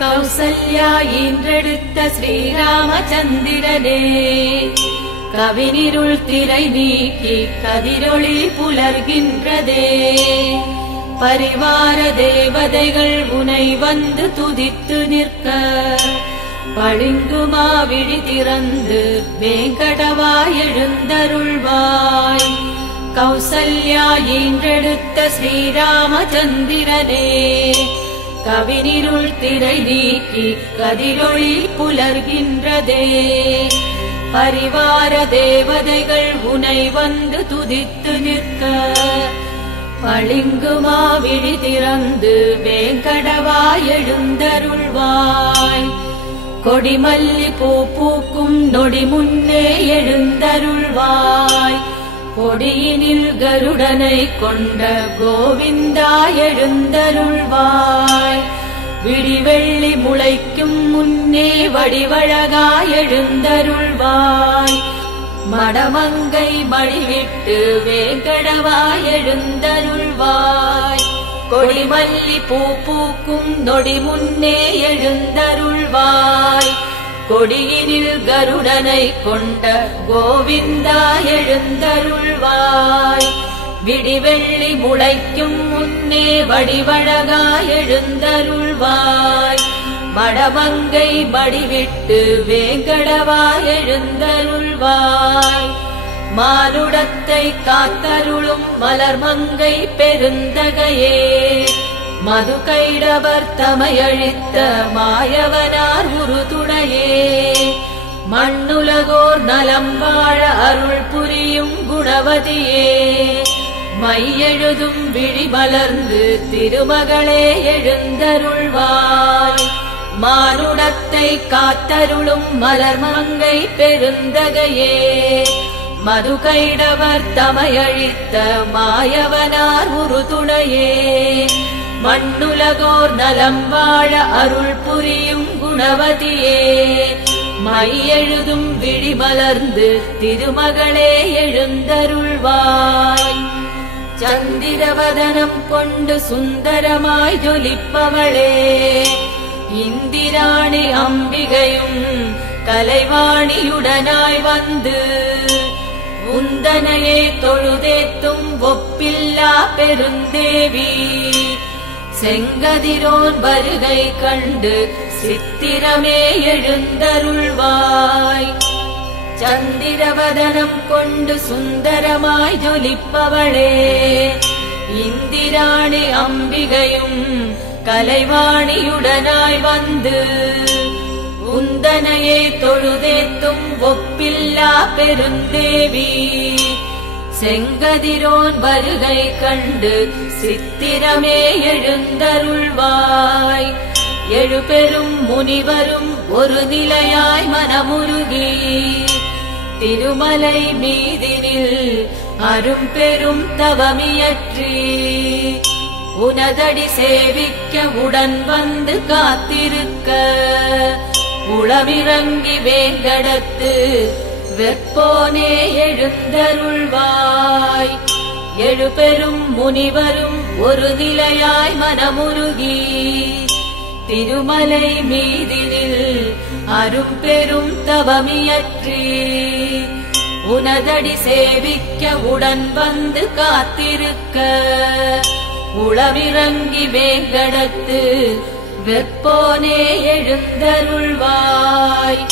கௌசல்யா ஈன்றெடுத்த ஸ்ரீராமச்சந்திரனே, கவினிருள் திரை நீக்கி கதிரொளி புலர்கின்றதே. பரிவார தேவதைகள் உனை வந்து துதித்து நிற்க, பளிங்குமா விழி திறந்து வேங்கடவாய் எழுந்தருள்வாய். கௌசல்யா ஈன்றெடுத்த ஸ்ரீராமச்சந்திரனே, கவினிருள் திரை நீக்கி கதிரொளி புலர்கின்றதே. பரிவார தேவதைகள் உனை வந்து துதித்து நிற்க, பளிங்குமா விழி திறந்து வேங்கடவாய் எழுந்தருள்வாய். கொடிமல்லி பூ பூக்கும் நொடி முன்னே எழுந்தருள்வாய். கொடியினில் கருடனை கொண்ட கோவிந்தா எழுந்தருள்வாய். விடிவெள்ளி முளைக்கும் முன்னே வடிவழகாய் எழுந்தருள்வாய். மடமங்கை மடிவிட்டு வேங்கடவாய் எழுந்தருள்வாய். கொடிமல்லி பூ பூக்கும் நொடி முன்னே எழுந்தருள்வாய். கொடியினில் கருடனை கொண்ட கோவிந்தா எழுந்தருள்வாய். விடிவெள்ளி முளைக்கும் முன்னே வடிவழகாய் எழுந்தருள்வாய். மடமங்கை மடிவிட்டு வேங்கடவாய் எழுந்தருள்வாய். மானுடத்தை காத்தருளும் மலர்மங்கை பெருந்தகையே, மதுகைடவர் தமையழித்த மாயவனார் உறுதுணையே. மண்ணுலகோர் நலம் வாழ அருள் புரியும் குணவதியே, மையெழுதும் விழி மலர்ந்து திருமகளே எழுந்தருள்வாய். மானுடத்தை காத்தருளும் மலர்மங்கை பெருந்தகையே, மதுகைடவர் தமையழித்த மாயவனார் உறுதுணையே. மண்ணுலகோர் நலம் வாழ அருள் புரியும் குணவதியே, மையெழுதும் விழி மலர்ந்து திருமகளே எழுந்தருள்வாய். சந்திரவதனம் கொண்டு சுந்தரமாய் ஜொலிப்பவளே, இந்திராணி அம்பிகையும் கலைவாணியுடனாய் வந்து உந்தனையே தொழுதேத்தும் ஒப்பில்லா பெருந்தேவி. செங்கதிரோன் வருகை கண்டு சித்திரமே எழுந்தருள்வாய். சந்திரவதனம் கொண்டு சுந்தரமாய் ஜொலிப்பவளே, இந்திராணி அம்பிகையும் கலைவாணியுடனாய் வந்து உந்தனையே தொழுதேத்தும் ஒப்பில்லா பெருந்தேவி. செங்கதிரோன் வருகை கண்டு சித்திரமே எழுந்தருள்வாய். எழுபெரும் முனிவரும் ஒரு நிலையாய் மனமுருகி, திருமலை மீதினில் அரும்பெரும் தவமியற்றி, உனதடி சேவிக்க உடன் வந்து காத்திருக்க, உளமிறங்கி வேங்கடத்து வெப்போனே எழுந்தருள்வாய். எழுபெரும் முனிவரும் ஒரு நிலையாய் மனமுருகி, திருமலை மீதினில் அரும்பெரும் தவமியற்றி, உனதடி சேவிக்க உடன் வந்து காத்திருக்க, உளமிறங்கி வேங்கடத்து வெப்போனே எழுந்தருள்வாய்.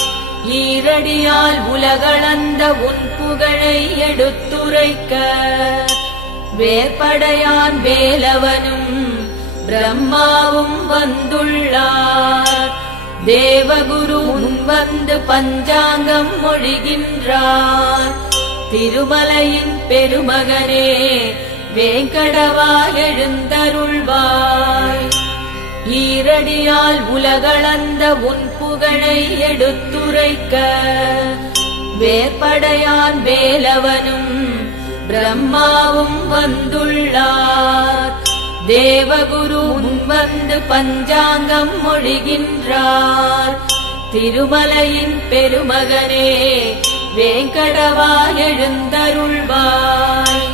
ஈரடியால் உலகளந்த உன் புகழை எடுத்துரைக்க, வேற்படையான் வேலவனும் பிரம்மாவும் வந்துள்ளார். தேவகுரு முன் வந்து பஞ்சாங்கம் மொழிகின்றார். திருமலையின் பெருமகனே வேங்கடவா எழுந்தருள்வாய். ஈரடியால் உலகளந்த உன் புகழை எடுத்துரைக்க, வேற்படையான் வேலவனும் பிரம்மாவும் வந்துள்ளார். தேவகுரு முன் வந்து பஞ்சாங்கம் மொழிகின்றார். திருமலையின் பெருமகனே வேங்கடவா எழுந்தருள்வாய்.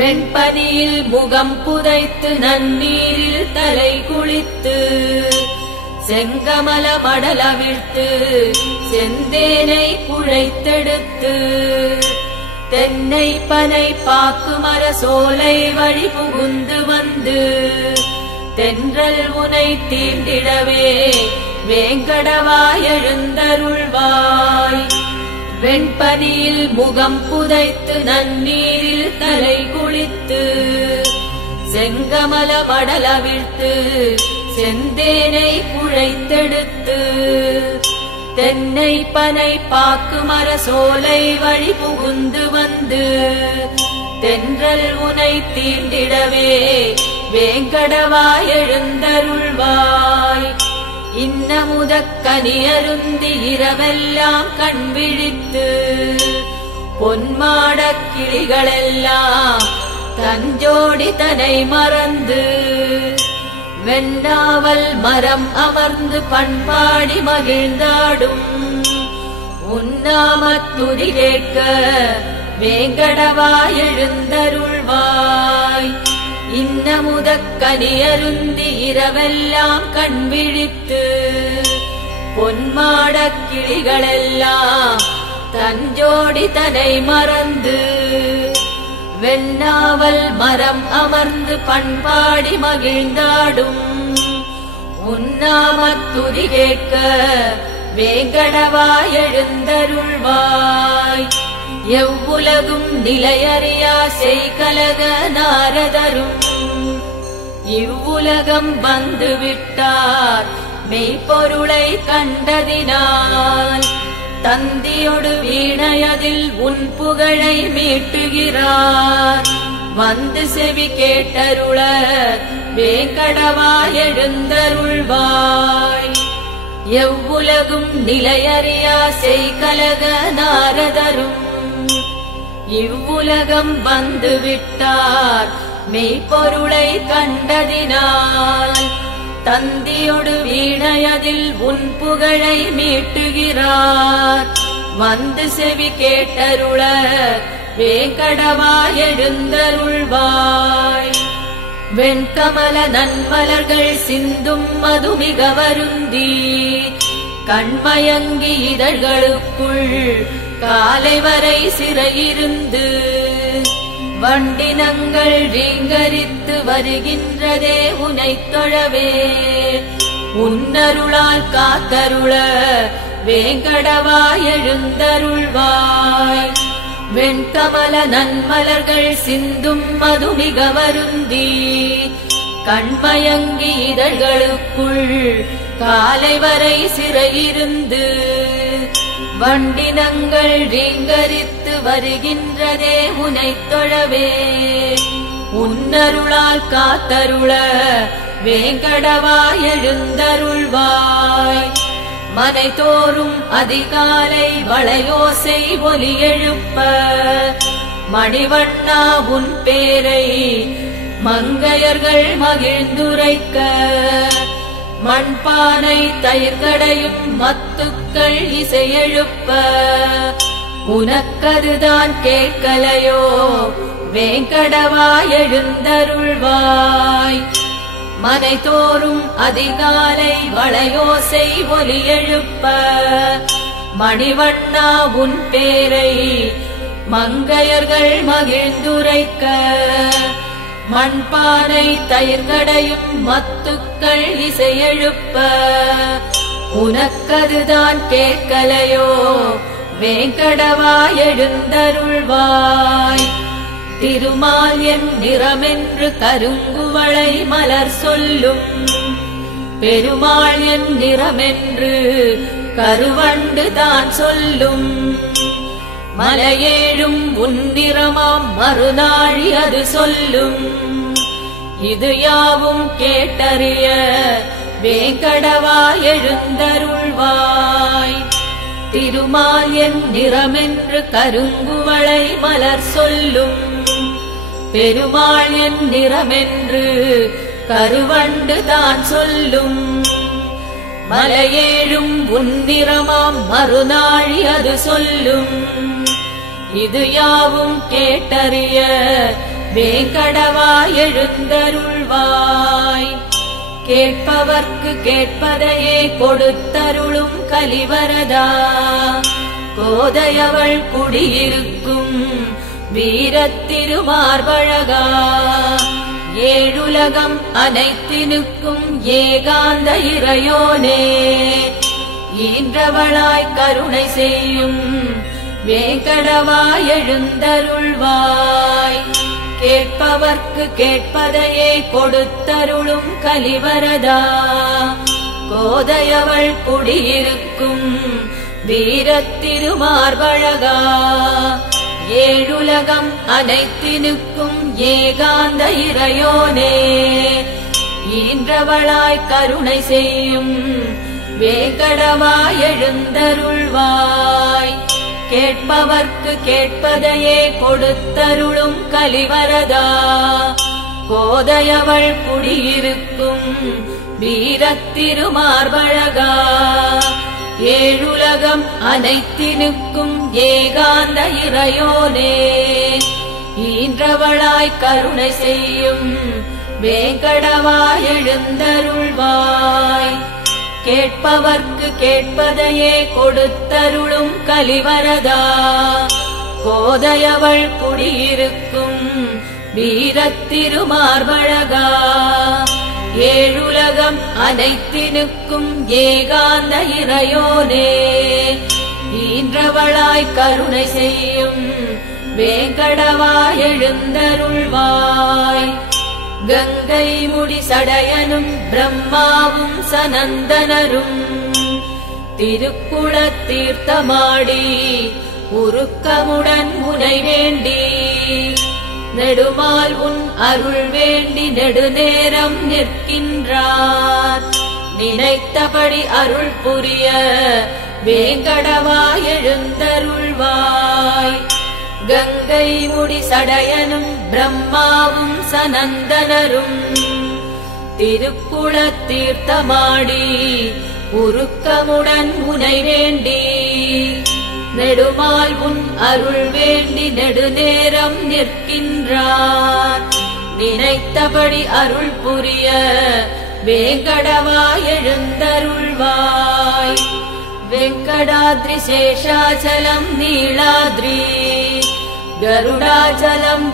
வெண்பனியில் முகம் புதைத்து நன்னீரில் தலை குளித்து செங்கமல மடலவிழ்த்து செந்தேனை குழைத்தெடுத்து தென்னை பனை பாக்கு மர சோலை வழி புகுந்து வந்து தென்றல் உனை தீண்டிடவே வேங்கடவாய் எழுந்தருள்வாய். வெண்பனியில் முகம் புதைத்து நன்னீரில் தலை குளித்து செங்கமல மடலவிழ்த்து செந்தேனை குழைத்தெடுத்து தென்னை பனை பாக்கு மர சோலை வழி புகுந்து வந்து தென்றல் உனை தீண்டிடவே வேங்கடவாய் எழுந்தருள்வாய். இன்னமுதக் கனியருந்தி இரவெல்லாம் கண் விழித்து பொன்மாடக் கிளிகளெல்லாம் தஞ்சோடி தனை மறந்து வெண்ணாவல் மரம் அமர்ந்து பண்பாடி மகிழ்ந்தாடும் உன்னாமத்துதி கேட்க வேங்கடவாய் எழுந்தருள்வாய். இன்னமுதக் கனியருந்தி இரவெல்லாம் கண் விழித்து பொன்மாடக் கிளிகளெல்லாம் தஞ்சோடி தனை மறந்து வெண்ணாவல் மரம் அமர்ந்து பண்பாடி மகிழ்ந்தாடும் உன்னாமத்துதி கேட்க வேங்கடவாய் எழுந்தருள்வாய். எவ்வுலகும் நிலையறியா செய்கலக நாரதரும் இவ்வுலகம் வந்து விட்டார் மெய்ப்பொருளை கண்டதினால் தந்தியொடு வீணையதில் உன் புகழை மீட்டுகிறார். வந்து செவி கேட்டருள வேங்கடவாய் எழுந்தருள்வாய். எவ்வுலகும் நிலையறியா செய்கலக நாரதரும் இவ்வுலகம் வந்து விட்டார் மெய்ப்பொருளை கண்டதினால் தந்தியொடு வீணையதில் உன் புகழை மீட்டுகிறார். வந்து செவி கேட்டருள வேங்கடவாய் எழுந்தருள்வாய். வெண்கமல நன்மலர்கள் சிந்தும் மதுமிக வருந்தி கண்மயங்கி இதழ்களுக்குள் காலை வரை சிறையிருந்து வண்டினங்கள் ரீங்கரித்து வருகின்றதே உனைத் தொழவே உன்னருளால் காத்தருள வேங்கடவாய் எழுந்தருள்வாய். வெண்கமல நன்மலர்கள் சிந்தும் மதுமிக வருந்தி கண்மயங்கி இதழ்களுக்குள் காலை வரை சிறையிருந்து வண்டினங்கள் ரீங்கரித்து வருகின்றதே உனைத் தொழவே உன்னருளால் காத்தருள வேங்கடவாய் எழுந்தருள்வாய். மனை தோறும் அதிகாலை வளையோசை ஒலி எழுப்ப மணிவண்ணா உன் பேரை மங்கையர்கள் மகிழ்ந்துரைக்க மண்பானை தயிர்கடையும் மத்துக்கள் இசையெழுப்ப உனக்கதுதான் கேட்கலையோ வேங்கடவாய் எழுந்தருள்வாய். மனை தோறும் அதிகாலை வளையோசை ஒலி எழுப்ப மணிவண்ணா உன் பேரை மங்கையர்கள் மகிழ்ந்துரைக்க மண்பானை தயிர்கடையும் மத்துக்கள் இசையெழுப்ப உனக்கதுதான் கேட்கலையோ வேங்கடவாய் எழுந்தருள்வாய். திருமால் என் நிறமென்று கருங்குவளை மலர் சொல்லும் பெருமாள் என் நிறமென்று கருவண்டு தான் சொல்லும் மலையேழும் உன்னிறமாம் மறுநாழி அது சொல்லும். இது யாவும் கேட்டறிய வேங்கடவாய் எழுந்தருள்வாய். திருமால் என் நிறமென்று கருங்குவளை மலர் சொல்லும் பெருமாள் என் நிறமென்று கருவண்டு தான் சொல்லும் மலையேழும் உன்னிறமாம் மறுநாழி அது சொல்லும். இது யாவும் கேட்டறிய வேங்கடவா எழுந்தருள்வாய். கேட்பவர்க்கு கேட்பதையே கொடுத்தருளும் கலிவரதா, கோதையவள் குடியிருக்கும் வீரத்திருமார்பழகா, ஏழுலகம் அனைத்தினுக்கும் ஏகாந்த இறையோனே, ஈன்றவளாய் கருணை செய்யும் வேங்கடவா எழுந்தருள்வாய். கேட்பவர்க்கு கேட்பதையே கொடுத்தருளும் கலிவரதா, கோதையவள் குடியிருக்கும் வீரத்திருமார்பழகா, ஏழுலகம் அனைத்தினுக்கும் ஏகாந்த இறையோனே, ஈன்றவளாய் கருணை செய்யும் வேங்கடவா எழுந்தருள்வாய். கேட்பவர்க்கு கேட்பதையே கொடுத்தருளும் கலிவரதா, கோதையவள் குடியிருக்கும் வீரத்திருமார்பழகா, ஏழுலகம் அனைத்தினுக்கும் ஏகாந்த இறையோனே, ஈன்றவளாய் கருணை செய்யும் வேங்கடவா எழுந்தருள்வாய். கேட்பவர்க்கு கேட்பதையே கொடுத்தருளும் கலிவரதா, கோதையவள் குடியிருக்கும் வீரத்திருமார்பழகா, ஏழுலகம் அனைத்தினுக்கும் ஏகாந்த இறையோனே, ஈன்றவளாய் கருணை செய்யும் வேங்கடவா எழுந்தருள்வாய். கங்கை முடி சடையனும் பிரம்மாவும் சனந்தனரும் திருக்குளத் தீர்த்தமாடி உருக்கமுடன் உனை வேண்டி, நெடுமால் உன் அருள் வேண்டி நெடுநேரம் நிற்கின்றார். நினைத்தபடி அருள் புரிய வேங்கடவா எழுந்தருள்வாய். கங்கை முடி சடையனும் பிரம்மாவும் சனந்தனரும் திருக்குளத் தீர்த்தமாடி உருக்கமுடன் உனை வேண்டி, நெடுமால் உன் அருள் வேண்டி நெடுநேரம் நிற்கின்றார். நினைத்தபடி அருள் புரிய வேங்கடவா எழுந்தருள்வாய். வெங்கடாத்ரி சேஷாச்சலம் நீளாத்ரி கருடாச்சலம்